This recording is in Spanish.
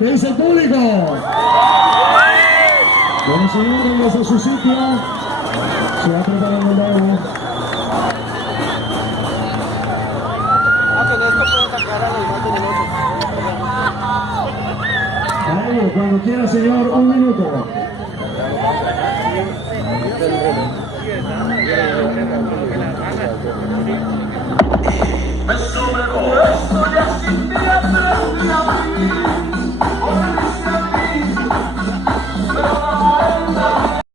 ¿Qué dice el público? Bueno, señores, a su sitio. Se va preparando el baile. Vale, cuando quiera, señor, 1 minuto.